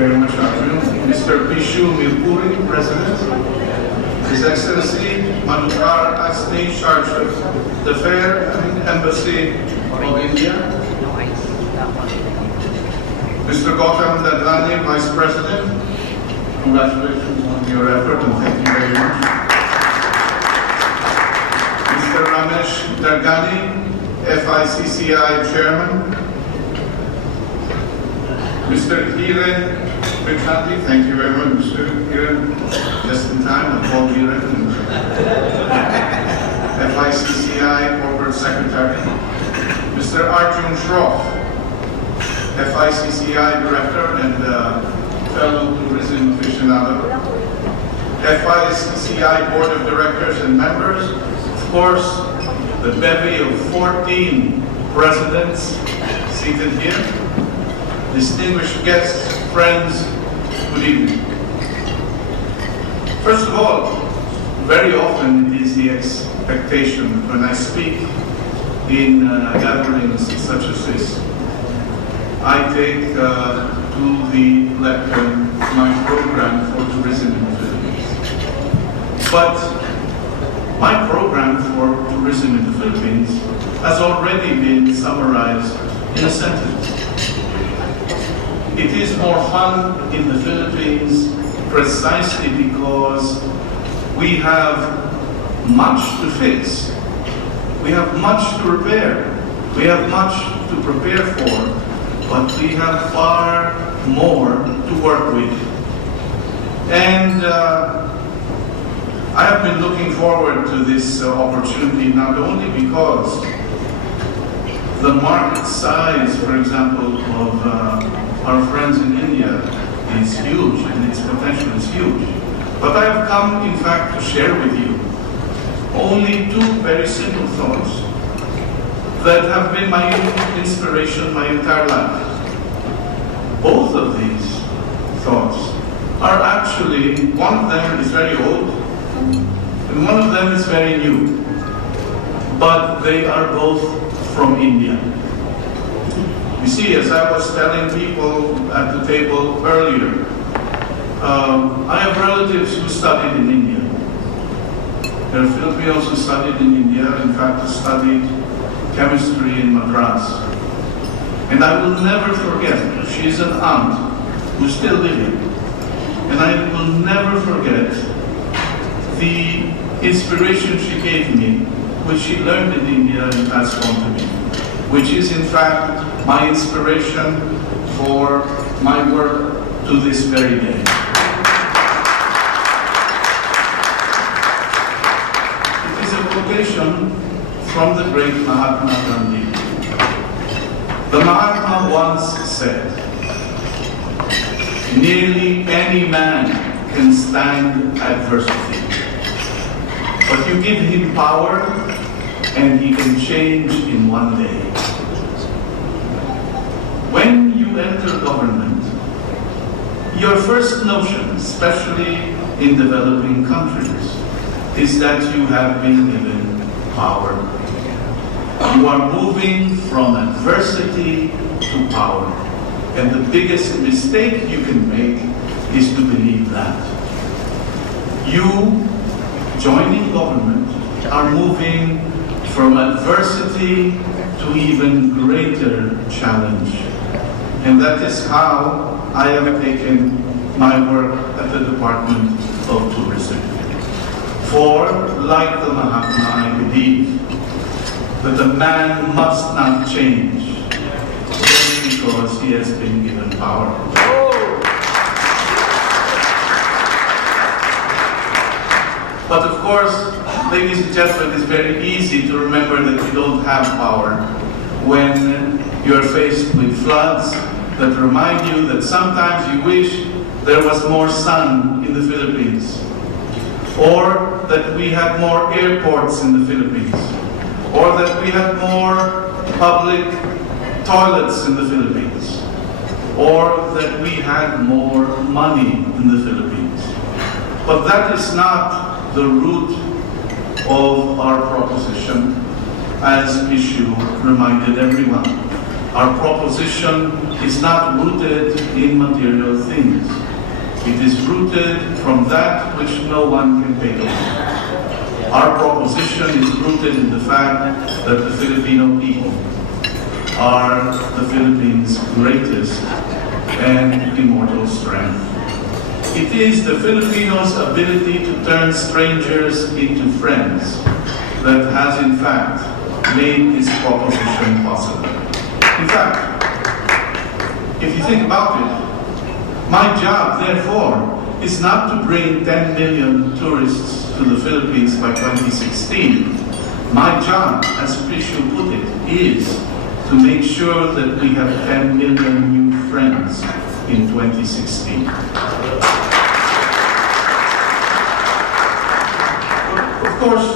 very much, Arjun. Mr. Pishu Milpuri, President. His Excellency Madhukar Asni, Charge of the Fair and Embassy of India. Mr. Gautam Dadlani, Vice President. Congratulations on your effort and thank you very much. Mr. Ramesh Dargani, FICCI Chairman. Mr. Hiren Vikranti, thank you very much, Mr. Hiren. Just in time, I called Hiren. FICCI Corporate Secretary. Mr. Arjun Shroff, FICCI Director and fellow tourism aficionado. FICCI Board of Directors and members. Of course, the bevy of 14 presidents seated here. Distinguished guests, friends, good evening. First of all, very often it is the expectation when I speak in gatherings such as this, I take to the lectern my program for tourism in the Philippines. But my program for tourism in the Philippines has already been summarized in a sentence. It is more fun in the Philippines precisely because we have much to fix. We have much to repair. We have much to prepare for, but we have far more to work with. And I have been looking forward to this opportunity not only because the market size, for example, of our friends in India is huge and its potential is huge. But I have come, in fact, to share with you only two very simple thoughts that have been my inspiration my entire life. Both of these thoughts are actually, one of them is very old and one of them is very new, but they are both from India. You see, as I was telling people at the table earlier, I have relatives who studied in India. There are Filipinos who studied in India, in fact, studied chemistry in Madras. And I will never forget, she's an aunt who's still living, and I will never forget the inspiration she gave me, which she learned in India and passed on to me, which is in fact my inspiration for my work to this very day. It is a quotation from the great Mahatma Gandhi. The Mahatma once said, "Nearly any man can stand adversity, but you give him power and he can change in one day." When you enter government, your first notion, especially in developing countries, is that you have been given power. You are moving from adversity to power. And the biggest mistake you can make is to believe that. You, joining government, are moving from adversity to even greater challenge. And that is how I have taken my work at the Department of Tourism. For, like the Mahatma, I believe that a man must not change just because he has been given power. But of course, ladies and gentlemen, it's very easy to remember that you don't have power when you're faced with floods that remind you that sometimes you wish there was more sun in the Philippines, or that we had more airports in the Philippines, or that we had more public toilets in the Philippines, or that we had more money in the Philippines. But that is not the root of our proposition, as Pishu reminded everyone. Our proposition is not rooted in material things. It is rooted from that which no one can take away. Our proposition is rooted in the fact that the Filipino people are the Philippines' greatest and immortal strength. It is the Filipinos' ability to turn strangers into friends that has in fact made this proposition possible. In fact, if you think about it, my job, therefore, is not to bring 10 million tourists to the Philippines by 2016. My job, as Prishu put it, is to make sure that we have 10 million new friends in 2016. Of course,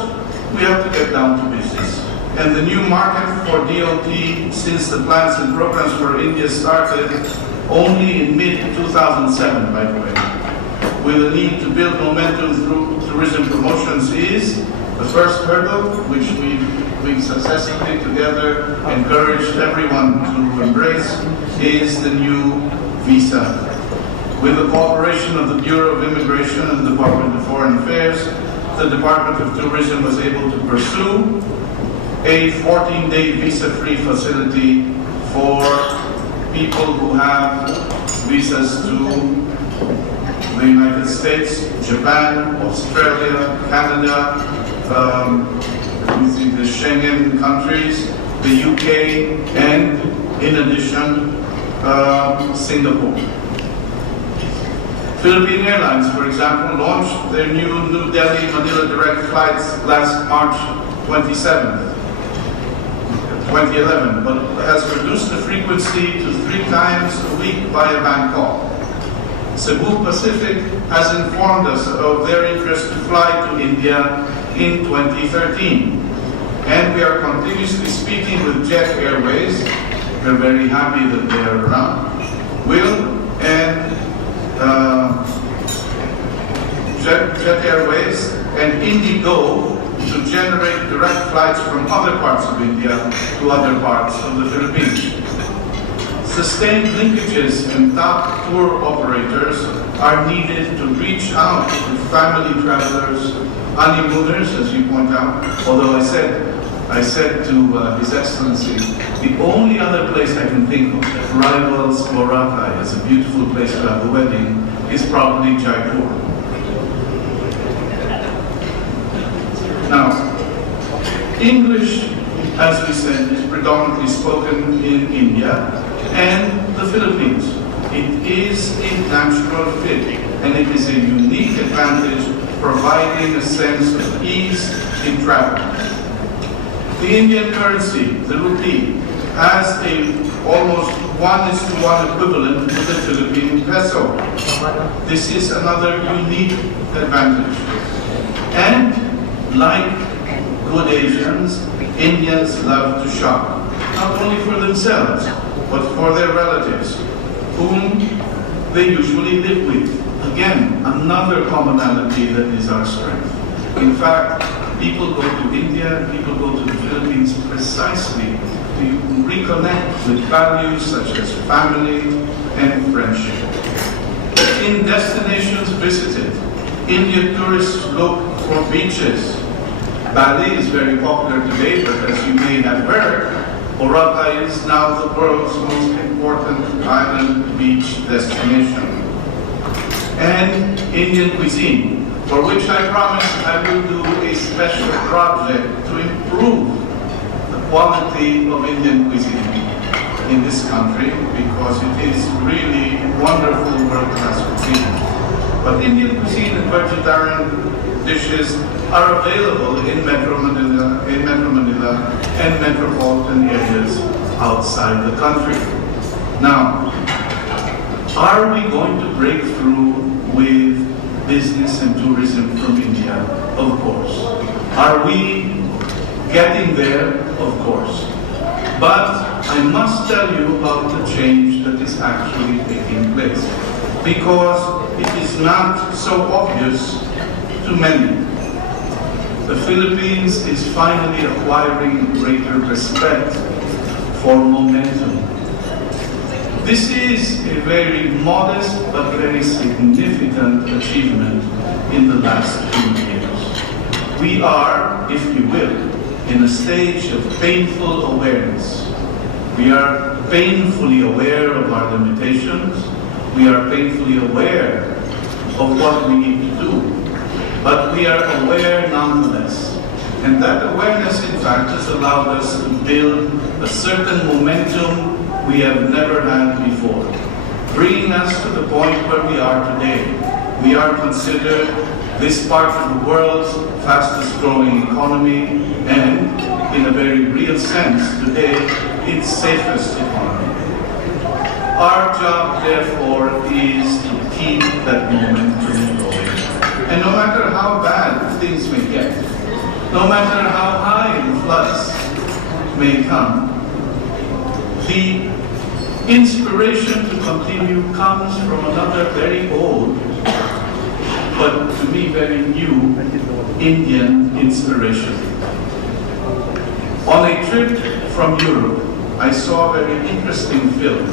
we have to get down to business. And the new market for DOT, since the plans and programs for India started only in mid-2007, by the way, with the need to build momentum through tourism promotions is the first hurdle, which we successfully together encouraged everyone to embrace, is the new visa. With the cooperation of the Bureau of Immigration and the Department of Foreign Affairs, the Department of Tourism was able to pursue a 14-day visa-free facility for people who have visas to the United States, Japan, Australia, Canada, the Schengen countries, the UK, and in addition, Singapore. Philippine Airlines, for example, launched their new New Delhi-Manila direct flights last March 27th. 2011, but has reduced the frequency to 3 times a week via Bangkok. Cebu Pacific has informed us of their interest to fly to India in 2013. And we are continuously speaking with Jet Airways. We're very happy that they are around. Jet Airways and Indigo to generate direct flights from other parts of India to other parts of the Philippines. Sustained linkages and top tour operators are needed to reach out to family travelers, honeymooners, as you point out, although I said to His Excellency, the only other place I can think of that rivals Boracay as a beautiful place to have a wedding is probably Jaipur. Now, English, as we said, is predominantly spoken in India and the Philippines. It is a natural fit, and it is a unique advantage, providing a sense of ease in travel. The Indian currency, the rupee, has a almost 1:1 equivalent to the Philippine peso. This is another unique advantage. And like good Asians, Indians love to shop, not only for themselves, but for their relatives, whom they usually live with. Again, another commonality that is our strength. In fact, people go to India, people go to the Philippines precisely to reconnect with values such as family and friendship. In destinations visited, Indian tourists look for beaches. Bali is very popular today, but as you may have heard, Boracay is now the world's most important island beach destination. And Indian cuisine, for which I promise I will do a special project to improve the quality of Indian cuisine in this country, because it is really wonderful world-class cuisine. But Indian cuisine and vegetarian dishes are available in Metro Manila and metropolitan areas outside the country. Now, are we going to break through with business and tourism from India? Of course. Are we getting there? Of course. But I must tell you about the change that is actually taking place, because it is not so obvious to many. The Philippines is finally acquiring greater respect for momentum. This is a very modest but very significant achievement in the last few years. We are, if you will, in a stage of painful awareness. We are painfully aware of our limitations. We are painfully aware of what we need to do. But we are aware nonetheless. And that awareness, in fact, has allowed us to build a certain momentum we have never had before, bringing us to the point where we are today. We are considered this part of the world's fastest growing economy and, in a very real sense, today, its safest economy. Our job, therefore, is to keep that momentum going. And no matter how bad things may get, no matter how high the floods may come, the inspiration to continue comes from another very old, but to me very new, Indian inspiration. On a trip from Europe, I saw a very interesting film.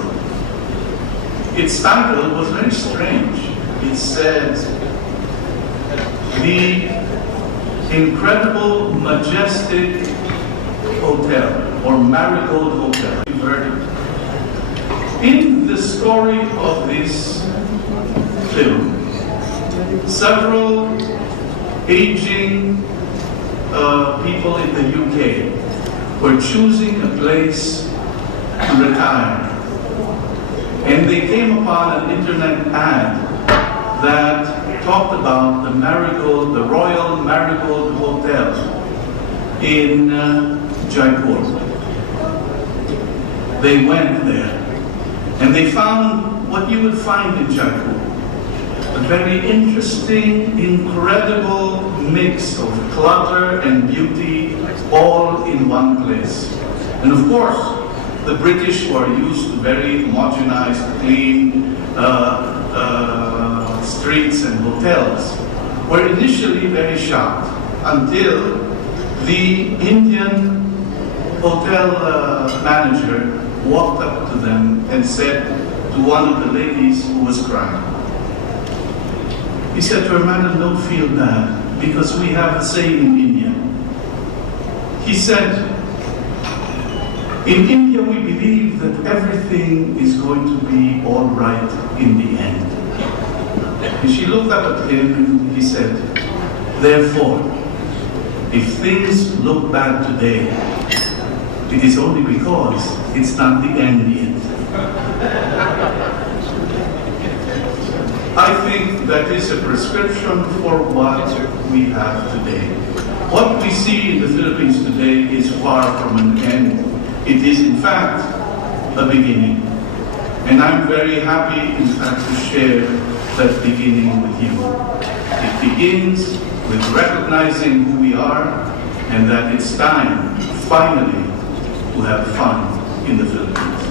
Its title was very strange. It said, "The Incredible Majestic Hotel," or Marigold Hotel. You've heard it. In the story of this film, several aging people in the UK were choosing a place to retire. And they came upon an internet ad that talked about the Marigold, the Royal Marigold Hotel in Jaipur. They went there and they found what you would find in Jaipur. A very interesting, incredible mix of clutter and beauty all in one place. And of course, the British, who are used to very homogenized, clean streets and hotels, were initially very shocked until the Indian hotel manager walked up to them and said to one of the ladies who was crying, he said to her, "Madam, don't feel bad, because we have the same in India." He said, "In India we believe that everything is going to be all right in the end." And she looked up at him and he said, "Therefore, if things look bad today, it is only because it's not the end yet." I think that is a prescription for what we have today. What we see in the Philippines today is far from an end. It is, in fact, a beginning. And I'm very happy, in fact, to share that beginning with you. It begins with recognizing who we are and that it's time, finally, to have fun in the Philippines.